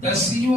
10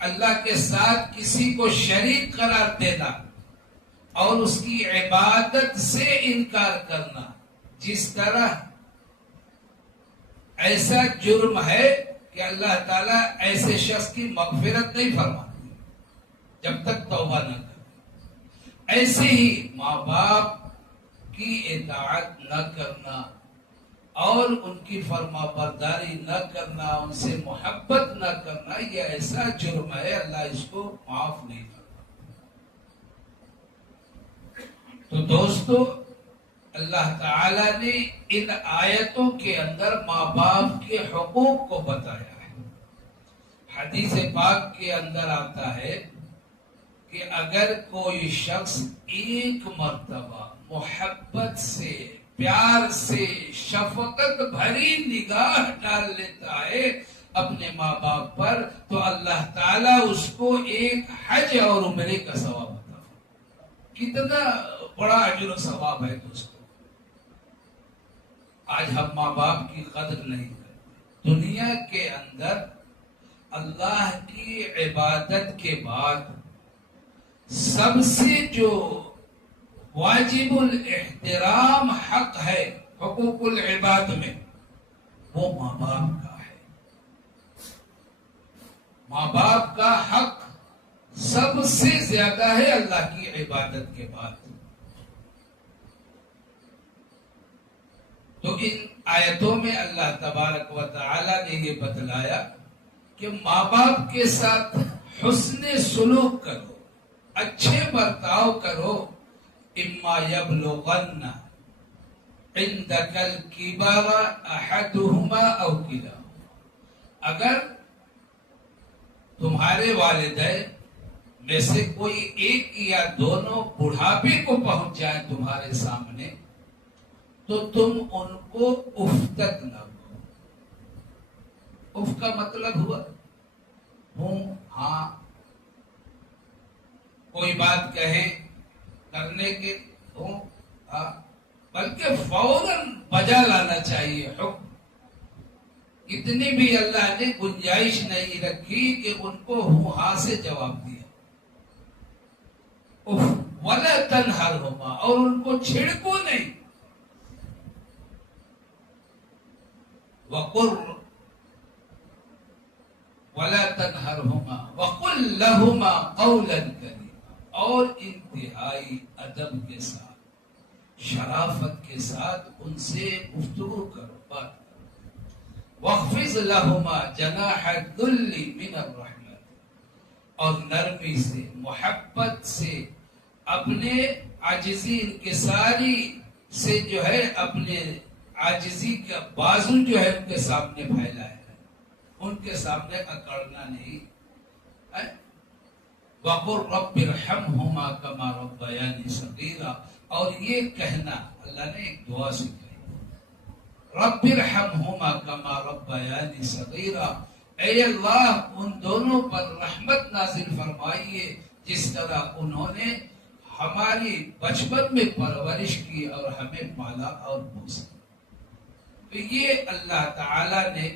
اللہ کے ساتھ کسی کو شریک قرار دینا اور اس کی عبادت سے انکار کرنا، جس طرح ایسا جرم ہے کہ اللہ تعالیٰ ایسے شخص کی مغفرت نہیں فرماتے جب تک توبہ نہ کرے، ایسے ہی ماں باپ کی اطاعت نہ کرنا اور ان کی فرما برداری نہ کرنا، ان سے محبت نہ کرنا، یہ ایسا جرم ہے، اللہ اس کو معاف نہیں کرتا۔ تو دوستو، اللہ تعالی نے ان آیتوں کے اندر ماں باپ کے حقوق کو بتایا ہے۔ حدیث پاک کے اندر آتا ہے کہ اگر کوئی شخص ایک مرتبہ محبت سے، پیار سے، شفقت بھری نگاہ ڈال لیتا ہے اپنے ماں باپ پر، تو اللہ تعالیٰ اس کو ایک حج اور عمرے کا ثواب عطا فرمائے۔ کتنا بڑا اجر و ثواب ہے دوستو۔ آج ہم ماں باپ کی قدر نہیں کرتے۔ دنیا کے اندر اللہ کی عبادت کے بعد سب سے جو واجب الاحترام حق ہے حقوق العباد میں، وہ ماں باپ کا ہے۔ ماں باپ کا حق سب سے زیادہ ہے اللہ کی عبادت کے بعد۔ تو ان آیتوں میں اللہ تبارک و تعالی نے یہ بتلایا کہ ماں باپ کے ساتھ حسن سلوک کرو، اچھے برتاؤ کرو۔ اما یبلغن عندک الکبر احدہما او کلاہما، اگر تمہارے والدین میں سے کوئی ایک یا دونوں بڑھاپے کو پہنچ جائیں تمہارے سامنے، تو تم ان کو اف تک نہ کہو۔ اف کا مطلب ہوا ہوں ہاں، کوئی بات کہیں کرنے کے ہوں ہاں، بلکہ فوراً بجا لانا چاہیے حکم۔ اتنی بھی اللہ نے گنجائش نہیں رکھی کہ ان کو ہوں ہاں سے جواب دیا۔ اف ولا تنہرہما، اور ان کو چھڑکو نہیں۔ وقل ولا تنہرہما وقل لہما قولا کریما، اور انتہائی ادب کے ساتھ، شرافت کے ساتھ ان سے گفتگو کرو، بات کرو۔ واخفض لہما جناح الذل من الرحمت، اور نرمی سے، محبت سے، اپنے عاجزی انکساری سے جو ہے، اپنے عاجزی کا بازو جو ہے ان کے سامنے پھیلایا ہے، ان کے سامنے اکڑنا نہیں۔ وَقُلْ رَبِّ ارْحَمْهُمَا كَمَا رَبَّيَانِي صَغِيرًا، اور یہ کہنا اللہ نے ایک دعا سکھائی، رَبِّ ارْحَمْهُمَا كَمَا رَبَّيَانِي صَغِيرًا، اے اللہ ان دونوں پر رحمت نازل فرمائیے جس طرح انہوں نے ہماری بچپن میں پرورش کی اور ہمیں پالا اور پوسا۔ تو یہ اللہ تعالی نے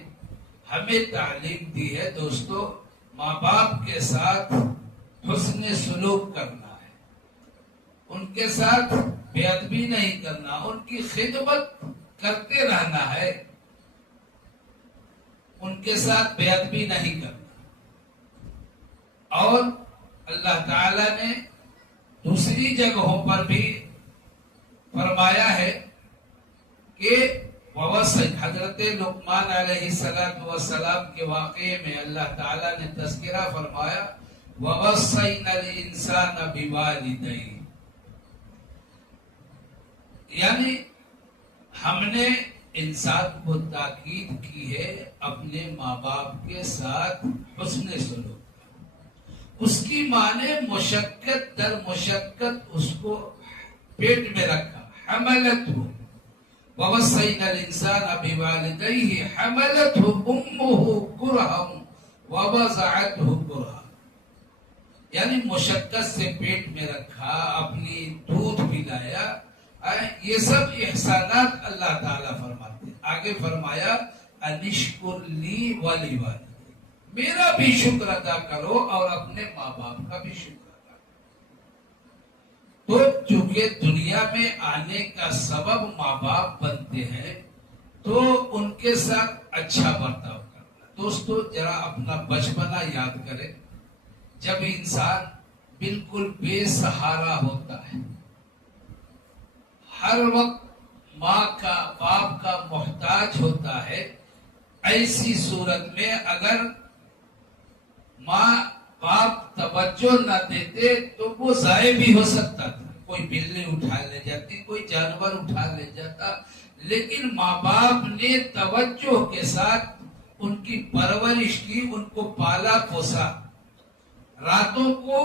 ہمیں تعلیم دی ہے دوستو، ماں باپ کے ساتھ حسن سلوک کرنا ہے، ان کے ساتھ بے ادبی نہیں کرنا، ان کی خدمت کرتے رہنا ہے، ان کے ساتھ بے ادبی نہیں کرنا۔ اور اللہ تعالی نے دوسری جگہوں پر بھی فرمایا ہے کہ حضرت لقمان علیہ السلام کے واقعے میں اللہ تعالیٰ نے تذکرہ فرمایا، وَوَصَّيْنَا الْإِنسَانَ بِوَالِدَيْهِ، یعنی ہم نے انسان کو تاکید کی ہے اپنے ماں باپ کے ساتھ حسن سلوک۔ اس کی ماں نے مشقت در مشقت اس کو پیٹ میں رکھا، حملتہ وَوَصَّيْنَا الْإِنسَانَ بِوَالِدَيْهِ حَمَلَتْهُ أُمُّهُ كُرْهًا وَوَضَعَتْهُ كُرْهًا، یعنی مشقت سے پیٹ میں رکھا، اپنی دودھ پلایا، یہ سب احسانات اللہ تعالیٰ فرماتے ہیں۔ آگے فرمایا انشکر لی ولی والدیک، میرا بھی شکر ادا کرو اور اپنے ماں باپ کا بھی شکر ادا کرو۔ تو چونکہ دنیا میں آنے کا سبب ماں باپ بنتے ہیں تو ان کے ساتھ اچھا برتاؤ کرنا۔ دوستو ذرا اپنا بچپنا یاد کرے، جب انسان بالکل بے سہارا ہوتا ہے، ہر وقت ماں کا باپ کا محتاج ہوتا ہے، ایسی صورت میں اگر ماں باپ توجہ نہ دیتے تو وہ ضائع بھی ہو سکتا تھا، کوئی بلی اٹھا لے جاتی، کوئی جانور اٹھا لے جاتا، لیکن ماں باپ نے توجہ کے ساتھ ان کی پرورش کی، ان کو پالا پوسا، راتوں کو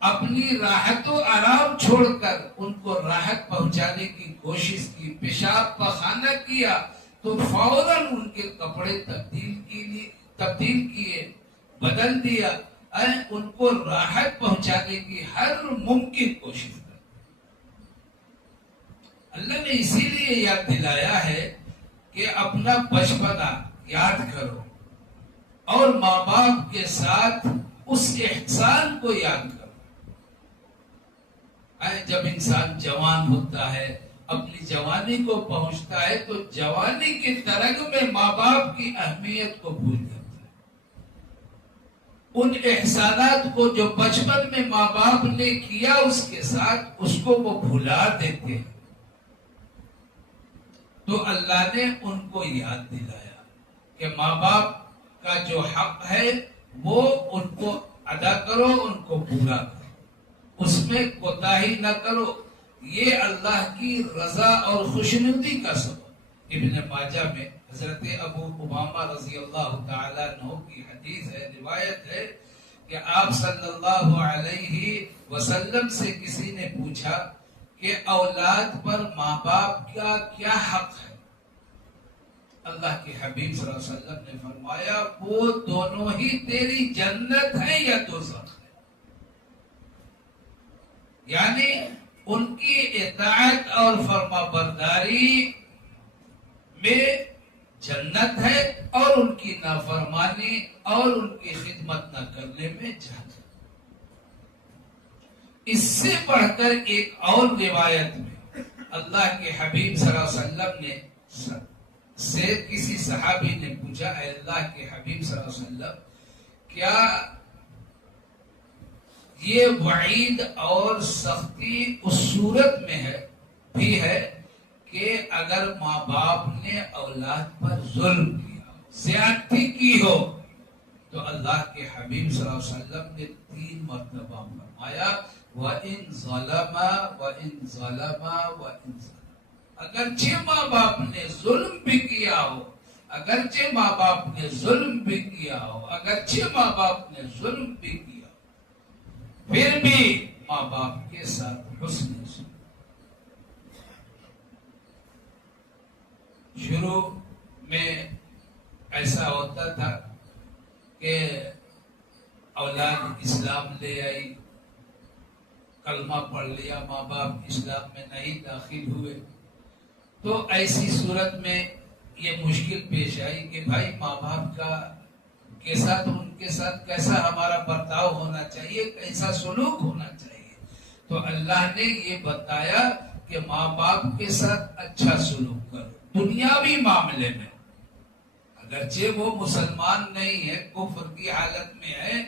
اپنی راحت و آرام چھوڑ کر ان کو راحت پہنچانے کی کوشش کی، پیشاب پخانہ کیا تو فوراً ان کے کپڑے تبدیل کیے، بدل دیا، ان کو راحت پہنچانے کی ہر ممکن کوشش کی۔ اللہ نے اسی لیے یاد دلایا ہے کہ اپنا بچپنا یاد کرو اور ماں باپ کے ساتھ اس احسان کو یاد کرو۔ جب انسان جوان ہوتا ہے، اپنی جوانی کو پہنچتا ہے، تو جوانی کے ترنگ میں ماں باپ کی اہمیت کو بھول جاتا ہے۔ ان احسانات کو جو بچپن میں ماں باپ نے کیا اس کے ساتھ، اس کو وہ بھلا دیتے ہیں۔ تو اللہ نے ان کو یاد دلایا کہ ماں باپ کا جو حق ہے وہ ان کو ادا کرو، ان کو پورا کرو، اس میں کوتاہی نہ کرو۔ یہ اللہ کی رضا اور خوشنودی کا سبب۔ ابن ماجہ میں حضرت ابو امامہ رضی اللہ تعالیٰ عنہ کی حدیث ہے، روایت ہے کہ آپ صلی اللہ علیہ وسلم سے کسی نے پوچھا کہ اولاد پر ماں باپ کا کیا حق ہے؟ اللہ کے حبیب صلی اللہ علیہ وسلم نے فرمایا وہ دونوں ہی تیری جنت ہے یا دوزخ ہے، یعنی ان کی اطاعت اور فرما برداری میں جنت ہے اور ان کی نافرمانی اور ان کی خدمت نہ کرنے میں جہنم۔ اس سے بڑھ کر ایک اور روایت میں اللہ کے حبیب صلی اللہ علیہ وسلم نے سے کسی صحابی نے پوچھا، اے اللہ کے حبیب صلی اللہ علیہ وسلم، کیا یہ وعید اور سختی اس صورت میں بھی ہے کہ اگر ماں باپ نے اولاد پر ظلم کیا، زیادتی کی ہو؟ تو اللہ کے حبیب صلی اللہ علیہ وسلم نے 3 مرتبہ فرمایا وَإِن ظَلَمَا وَإِن ظَلَمَا وَإِن ظَلَمَا، اگرچہ ماں باپ نے ظلم بھی کیا ہو، اگرچہ ماں باپ نے ظلم بھی کیا ہو، اگرچہ ماں باپ نے ظلم بھی کیا ہو، پھر بھی ماں باپ کے ساتھ حسن سلوک۔ شروع میں ایسا ہوتا تھا کہ اولاد اسلام لے آئی، کلمہ پڑھ لیا، ماں باپ اسلام میں نہیں داخل ہوئے، تو ایسی صورت میں یہ مشکل پیش آئی کہ بھائی ماں باپ کے ساتھ ان کے ساتھ کیسا ہمارا برتاؤ ہونا چاہیے، کیسا سلوک ہونا چاہیے۔ تو اللہ نے یہ بتایا کہ ماں باپ کے ساتھ اچھا سلوک کرو، دنیاوی معاملے میں اگرچہ وہ مسلمان نہیں ہے، کفر کی حالت میں ہے،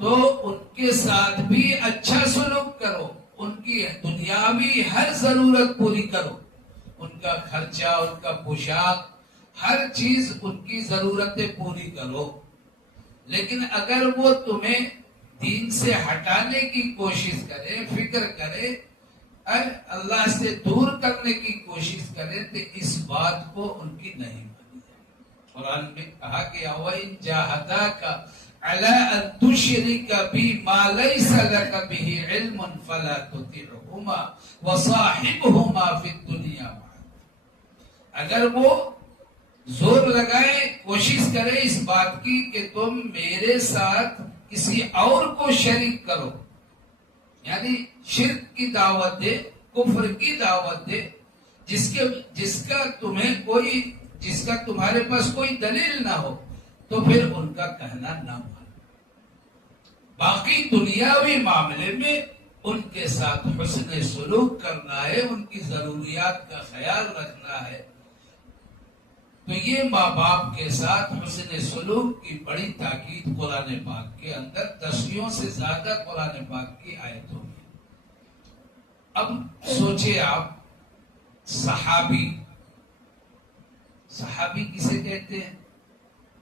تو ان کے ساتھ بھی اچھا سلوک کرو، ان کی دنیاوی ہر ضرورت پوری کرو، ان کا خرچہ، ان کا پوشاک، ہر چیز ان کی ضرورتیں پوری کرو۔ لیکن اگر وہ تمہیں دین سے ہٹانے کی کوشش کرے، فکر کرے، اللہ سے دور کرنے کی کوشش کرے، تو اس بات کو ان کی نہیں مانی جائے۔ قرآن میں کہا کہ وَإِن جَاهَدَاكَ عَلَىٰ أَن تُشْرِكَ بِي مَا لَيْسَ لَكَ بِهِ عِلْمٌ فَلَا تُطِعْهُمَا وَصَاحِبْهُمَا فِي الدُّنْيَا مَعْرُوفًا۔ اگر وہ زور لگائے، کوشش کرے اس بات کی کہ تم میرے ساتھ کسی اور کو شریک کرو، یعنی شرک کی دعوت دے، کفر کی دعوت دے، جس کا تمہارے پاس کوئی دلیل نہ ہو، تو پھر ان کا کہنا نہ مانو. باقی دنیاوی معاملے میں ان کے ساتھ حسن سلوک کرنا ہے، ان کی ضروریات کا خیال رکھنا ہے. تو یہ ماں باپ کے ساتھ حسن سلوک کی بڑی تاکید قرآن پاک کے اندر 10 سے زیادہ قرآن پاک کی آیتوں میں. اب سوچے آپ، صحابی کسے کہتے ہیں؟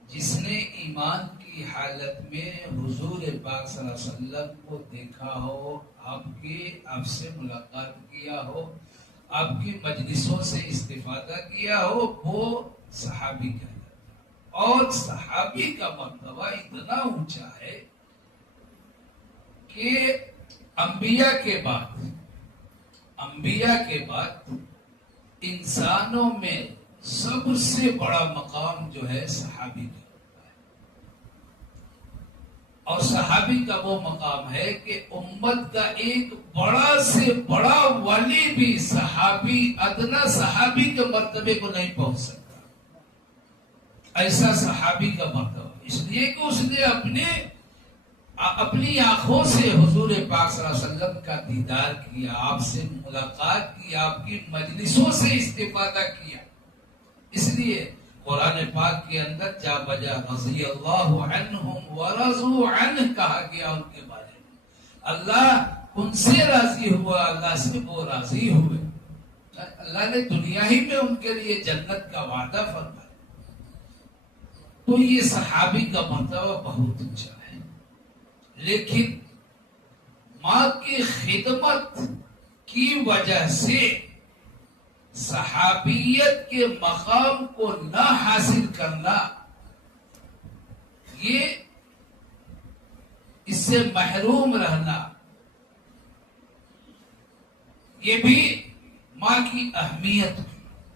جس نے ایمان کی حالت میں حضور پاک صلی اللہ علیہ وسلم کو دیکھا ہو، آپ سے ملاقات کیا ہو، آپ کی مجلسوں سے استفادہ کیا ہو، وہ صحابی کہلاتا ہے. اور صحابی کا مرتبہ اتنا اونچا ہے کہ انبیاء کے بعد انسانوں میں سب سے بڑا مقام جو ہے صحابی کا ہوتا ہے. اور صحابی کا وہ مقام ہے کہ امت کا ایک بڑا سے بڑا ولی بھی صحابی، ادنا صحابی کے مرتبے کو نہیں پہنچ سکتا. ایسا صحابی کا مرتبہ، اس لیے کہ اس نے اپنی آنکھوں سے حضور پاک صلی اللہ علیہ وسلم کا دیدار کیا، آپ سے ملاقات کی، آپ کی مجلسوں سے استفادہ کیا. اس لیے قرآن پاک کے اندر جا بجا رضی اللہ عنہم ورضوا عنہ کہا گیا ان کے بارے میں. اللہ ان سے راضی ہوا، اللہ سے وہ راضی ہوئے. اللہ نے دنیا ہی میں ان کے لیے جنت کا وعدہ فرمایا. تو یہ صحابی کا مرتبہ بہت اونچا ہے. لیکن ماں کی خدمت کی وجہ سے صحابیت کے مقام کو نہ حاصل کرنا، یہ اس سے محروم رہنا، یہ بھی ماں کی اہمیت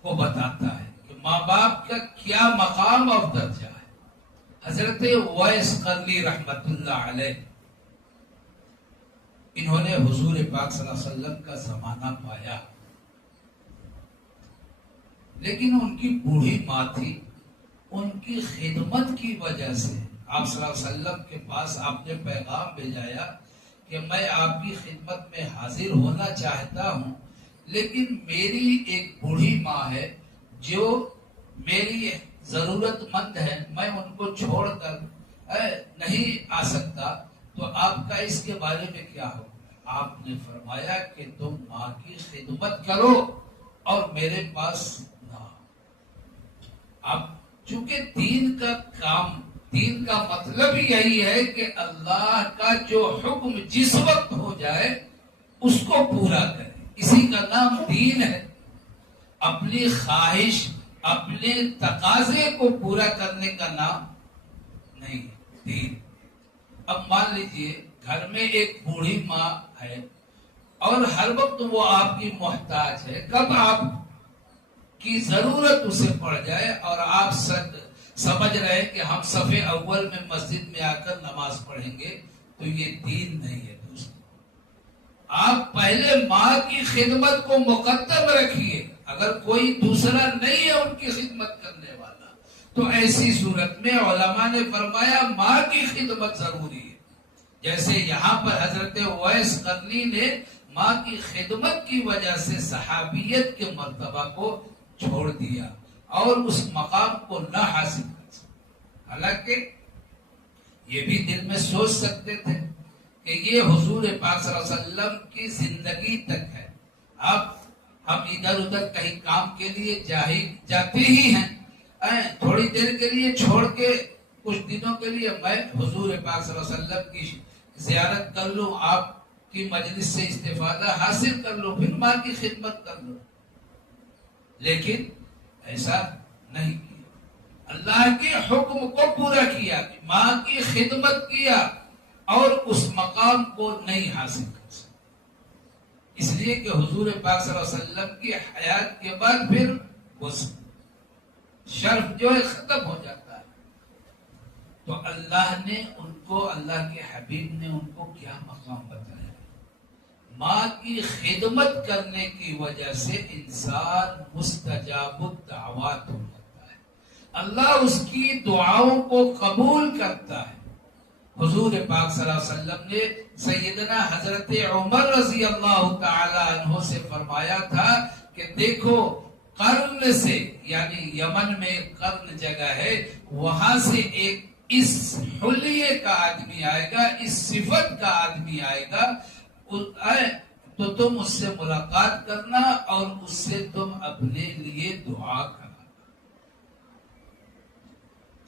کو بتاتا ہے کہ ماں باپ کا کیا مقام اور درجہ ہے. حضرت اویس قرنی رحمت اللہ علیہ، انہوں نے حضور پاک صلی اللہ علیہ وسلم کا زمانہ پایا، لیکن ان کی بوڑھی ماں تھی. ان کی خدمت کی وجہ سے آپ صلی اللہ علیہ وسلم کے پاس آپ نے پیغام بھیجایا کہ میں آپ کی خدمت میں حاضر ہونا چاہتا ہوں، لیکن میری ایک بوڑھی ماں ہے جو میری ضرورت مند ہے، میں ان کو چھوڑ کر نہیں آ سکتا، تو آپ کا اس کے بارے میں کیا ہو؟ آپ نے فرمایا کہ تم ماں کی خدمت کرو اور میرے پاس نہ آؤ. اب چونکہ دین کا مطلب یہی ہے کہ اللہ کا جو حکم جس وقت ہو جائے اس کو پورا کرے، اسی کا نام دین ہے. اپنی خواہش، اپنے تقاضے کو پورا کرنے کا نام نہیں دین. اب مان لیجئے گھر میں ایک بوڑھی ماں ہے اور ہر وقت وہ آپ کی محتاج ہے. کب آپ کی ضرورت اسے پڑ جائے اور آپ سمجھ رہے کہ ہم صف اول میں مسجد میں آ کر نماز پڑھیں گے، تو یہ دین نہیں ہے. دوستو، آپ پہلے ماں کی خدمت کو مقدم رکھیے. اگر کوئی دوسرا نہیں ہے ان کی خدمت کرنے والا، تو ایسی صورت میں علماء نے فرمایا ماں کی خدمت ضروری ہے. جیسے یہاں پر حضرت اویس قرنی نے ماں کی خدمت کی وجہ سے صحابیت کے مرتبہ کو چھوڑ دیا اور اس مقام کو نہ حاصل کر سکتے. حالانکہ یہ بھی دل میں سوچ سکتے تھے کہ یہ حضور پاک صلی اللہ علیہ وسلم کی زندگی تک ہے. اب ہم ادھر ادھر کہیں کام کے لیے جاتے ہی ہیں، تھوڑی دیر کے لیے چھوڑ کے کچھ دنوں کے لیے میں حضور پاک صلی اللہ علیہ وسلم کی زیارت کر لوں، آپ کی مجلس سے استفادہ حاصل کر لوں، پھر ماں کی خدمت کر لوں. لیکن ایسا نہیں کیا. اللہ کے حکم کو پورا کیا، ماں کی خدمت کیا اور اس مقام کو نہیں حاصل کر سکا. اس لیے کہ حضور پاک صلی اللہ علیہ وسلم کی حیات کے بعد پھر وہ شرف جو ہے ختم ہو جاتا ہے. تو اللہ نے ان کو، اللہ کے حبیب نے ان کو کیا مقام بتایا؟ ماں کی خدمت کرنے کی وجہ سے انسان مستجاب الدعوات ہو جاتا ہے. اللہ اس کی دعاؤں کو قبول کرتا ہے. حضور پاک صلی اللہ علیہ وسلم نے سیدنا حضرت عمر رضی اللہ تعالی عنہ سے فرمایا تھا کہ دیکھو قرن سے، یعنی یمن میں قرن جگہ ہے، وہاں سے ایک اس حلیے کا آدمی آئے گا، اس صفت کا آدمی آئے گا، تو تم اس سے ملاقات کرنا اور اس سے تم اپنے لیے دعا کرنا.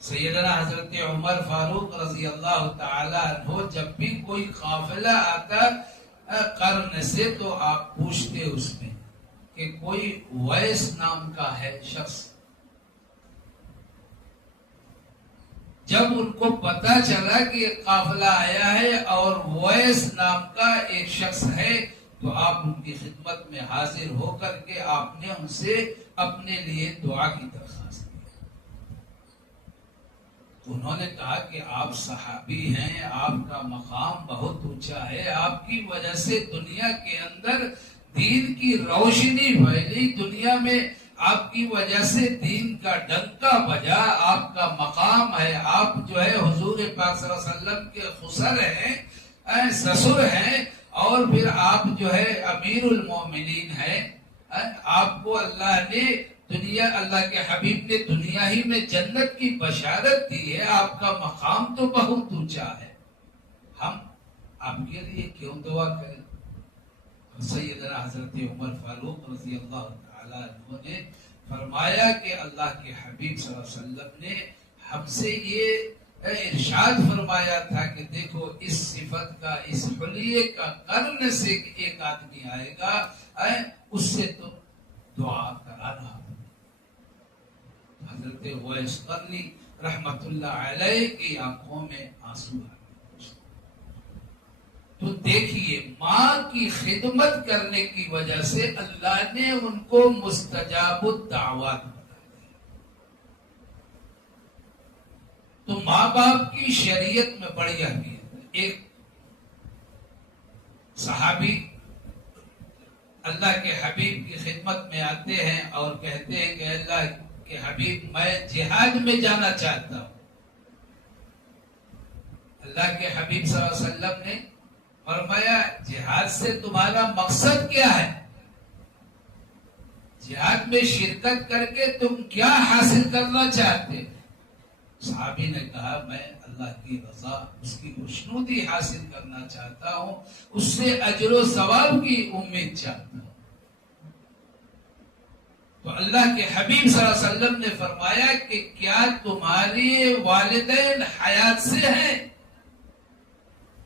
سیدنا حضرت عمر فاروق رضی اللہ تعالی عنہ جب بھی کوئی قافلہ آتا قرن سے تو آپ پوچھتے اس میں کہ کوئی ویس نام کا ہے شخص. جب ان کو پتا چلا کہ یہ قافلہ آیا ہے اور ویس نام کا ایک شخص ہے تو آپ ان کی خدمت میں حاضر ہو کر کے آپ نے ان سے اپنے لیے دعا کی درخواست کی. انہوں نے کہا کہ آپ صحابی ہیں، آپ کا مقام بہت اونچا ہے، آپ کی وجہ سے دنیا کے اندر دین کی روشنی پھیلی، دنیا میں آپ کی وجہ سے دین کا ڈنکا بجا، آپ کا مقام ہے، آپ جو ہے حضور پاک صلی اللہ علیہ وسلم کے خسر ہیں، سسر ہیں، اور پھر آپ جو ہے امیر المومنین ہیں. آپ کو اللہ نے اللہ کے حبیب نے دنیا ہی میں جنت کی بشارت دی ہے، آپ کا مقام تو بہت اونچا ہے، ہم آپ کے لیے کیوں دعا کریں؟ سیدنا حضرت عمر فاروق رضی اللہ تعالی عنہ نے فرمایا کہ اللہ کے حبیب صلی اللہ علیہ وسلم نے ہم سے یہ ارشاد فرمایا تھا کہ دیکھو اس صفت کا، اس حلیے کا قرن سے ایک آدمی آئے گا، اس سے تو دعا کرانا. حضرت ویس قرنی رحمت اللہ علیہ کی آنکھوں میں آنسو آ گئے. تو دیکھیے ماں کی خدمت کرنے کی وجہ سے اللہ نے ان کو مستجاب الدعوات بنا دیا. تو ماں باپ کی شریعت میں بڑی اہمیت ہے. ایک صحابی اللہ کے حبیب کی خدمت میں آتے ہیں اور کہتے ہیں کہ اللہ کہ حبیب میں جہاد میں جانا چاہتا ہوں. اللہ کے حبیب صلی اللہ علیہ وسلم نے فرمایا جہاد سے تمہارا مقصد کیا ہے؟ جہاد میں شرکت کر کے تم کیا حاصل کرنا چاہتے؟ صحابی نے کہا میں اللہ کی رضا، اس کی خوشنودی حاصل کرنا چاہتا ہوں، اس سے اجر و ثواب کی امید چاہتا ہوں. تو اللہ کے حبیب صلی اللہ علیہ وسلم نے فرمایا کہ کیا تمہاری والدین حیات سے ہیں؟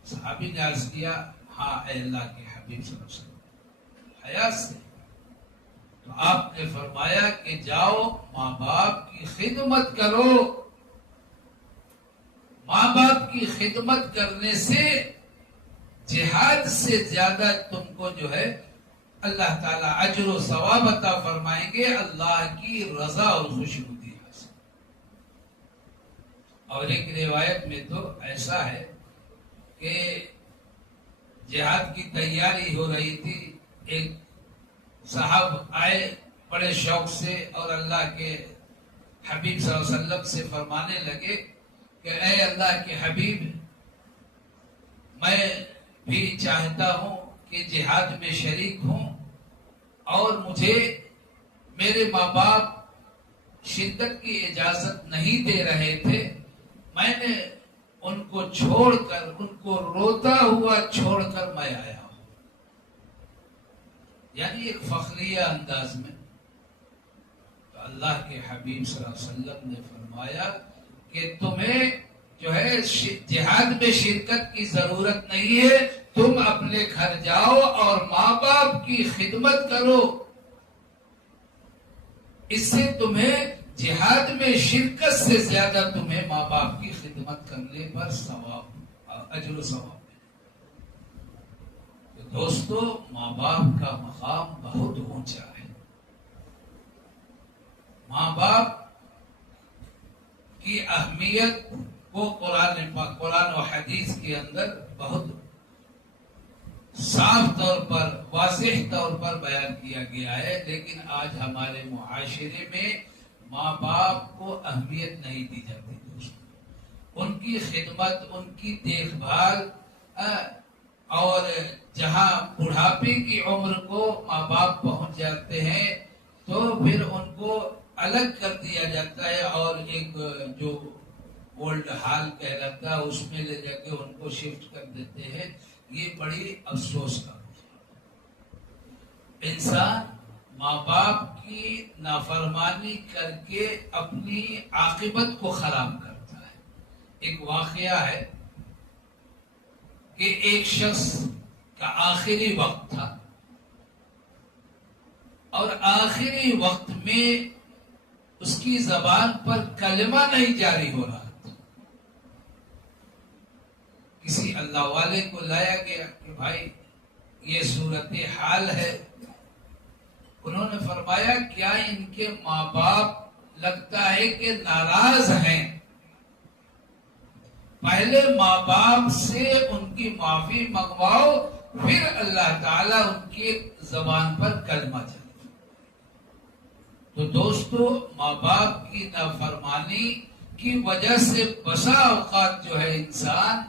صحابی نے عرض کیا ہاں اے اللہ کے حبیب صلی اللہ علیہ وسلم حیات سے. تو آپ نے فرمایا کہ جاؤ ماں باپ کی خدمت کرو. ماں باپ کی خدمت کرنے سے جہاد سے زیادہ تم کو جو ہے اللہ تعالیٰ اجر و ثواب عطا فرمائیں گے، اللہ کی رضا اور خوشنودی حاصل. اور ایک روایت میں تو ایسا ہے کہ جہاد کی تیاری ہو رہی تھی، ایک صاحب آئے بڑے شوق سے اور اللہ کے حبیب صلی اللہ علیہ وسلم سے فرمانے لگے کہ اے اللہ کے حبیب میں بھی چاہتا ہوں کہ جہاد میں شریک ہوں اور مجھے میرے ماں باپ شدت کی اجازت نہیں دے رہے تھے، میں نے ان کو چھوڑ کر، ان کو روتا ہوا چھوڑ کر میں آیا ہوں. یعنی ایک فخریہ انداز میں. تو اللہ کے حبیب صلی اللہ علیہ وسلم نے فرمایا کہ تمہیں جو ہے جہاد میں شرکت کی ضرورت نہیں ہے، تم اپنے گھر جاؤ اور ماں باپ کی خدمت کرو، اس سے تمہیں جہاد میں شرکت سے زیادہ تمہیں ماں باپ کی خدمت کرنے پر ثواب، اجر و ثواب ہے. تو دوستو ماں باپ کا مقام بہت اونچا ہے. ماں باپ کی اہمیت کو قرآن و حدیث کے اندر بہت صاف طور پر، واضح طور پر بیان کیا گیا ہے. لیکن آج ہمارے معاشرے میں ماں باپ کو اہمیت نہیں دی جاتی دوستو. ان کی خدمت، ان کی دیکھ بھال، اور جہاں بڑھاپے کی عمر کو ماں باپ پہنچ جاتے ہیں تو پھر ان کو الگ کر دیا جاتا ہے اور ایک جو اولڈ ہال کہلاتا ہے اس میں لے جا کے ان کو شفٹ کر دیتے ہیں. یہ بڑی افسوس کا انسان ماں باپ کی نافرمانی کر کے اپنی عاقبت کو خراب کرتا ہے. ایک واقعہ ہے کہ ایک شخص کا آخری وقت تھا اور آخری وقت میں اس کی زبان پر کلمہ نہیں جاری ہو رہا تھا. کسی اللہ والے کو لایا گیا کہ بھائی یہ صورت حال ہے. انہوں نے فرمایا کیا ان کے ماں باپ لگتا ہے کہ ناراض ہیں؟ پہلے ماں باپ سے ان کی معافی منگواؤ، پھر اللہ تعالیٰ ان کی زبان پر کلمہ چلے. تو دوستو ماں باپ کی نافرمانی کی وجہ سے بسا اوقات جو ہے انسان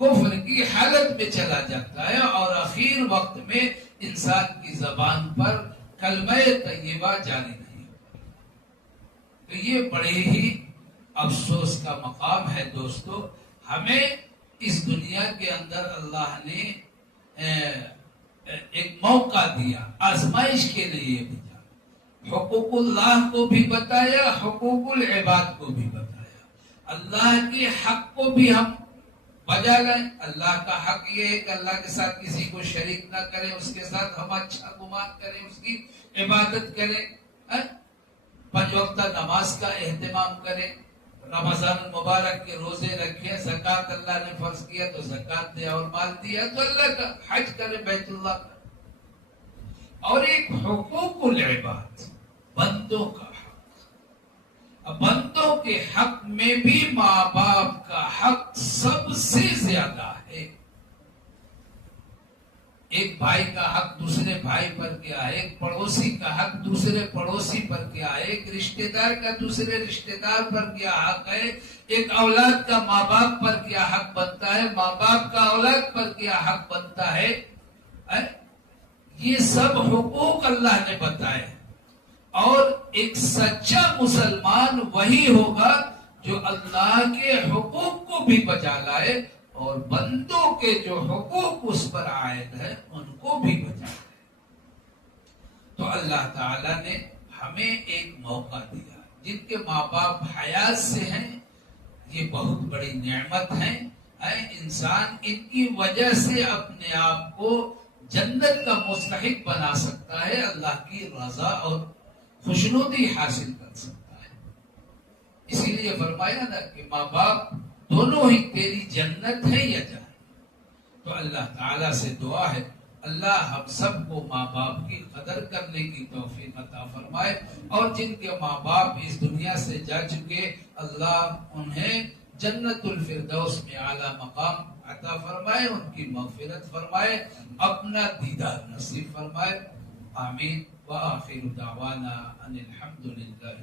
کفر کی حالت میں چلا جاتا ہے اور اخیر وقت میں انسان کی زبان پر کلمہ طیبہ جاری نہیں ہوتا. تو یہ بڑے ہی افسوس کا مقام ہے دوستو. ہمیں اس دنیا کے اندر اللہ نے ایک موقع دیا آزمائش کے لیے بھیجا. حقوق اللہ کو بھی بتایا، حقوق العباد کو بھی بتایا. اللہ کے حق کو بھی ہم بجا لیں. اللہ کا حق یہ ہے کہ اللہ کے ساتھ کسی کو شریک نہ کریں، اس کے ساتھ ہم اچھا گمان کریں، اس کی عبادت کریں، 5 وقت نماز کا اہتمام کریں، رمضان المبارک کے روزے رکھیں، زکوٰۃ اللہ نے فرض کیا تو زکوٰۃ دے اور مال دیا تو اللہ کا حج کرے بیت اللہ کا. اور ایک حقوق العباد، بندوں کا حق. بندوں کے حق میں بھی ماں باپ کا حق سب سے زیادہ ہے. ایک بھائی کا حق دوسرے بھائی پر کیا ہے، ایک پڑوسی کا حق دوسرے پڑوسی پر کیا ہے، ایک رشتہ دار کا دوسرے رشتہ دار پر کیا حق ہے، ایک اولاد کا ماں باپ پر کیا حق بنتا ہے، ماں باپ کا اولاد پر کیا حق بنتا ہے. یہ سب حقوق اللہ نے بتائے. اور ایک سچا مسلمان وہی ہوگا جو اللہ کے حقوق کو بھی بجا لائے اور بندوں کے جو حقوق اس پر عائد ہے ان کو بھی بجا لائے. تو اللہ تعالی نے ہمیں ایک موقع دیا. جن کے ماں باپ حیات سے ہیں یہ بہت بڑی نعمت ہے. انسان ان کی وجہ سے اپنے آپ کو جنت کا مستحق بنا سکتا ہے، اللہ کی رضا اور خوشنودی حاصل کر سکتا ہے. اسی لیے فرمایا نا کہ ماں باپ دونوں ہی تیری جنت ہے یا جہنم. تو اللہ تعالیٰ سے دعا ہے اللہ ہم سب کو ماں باپ کی قدر کرنے کی توفیق عطا فرمائے، اور جن کے ماں باپ اس دنیا سے جا چکے اللہ انہیں جنت الفردوس میں اعلیٰ مقام عطا فرمائے، ان کی مغفرت فرمائے، اپنا دیدار نصیب فرمائے. آمین. وآخر دعوانا ان الحمد للہ.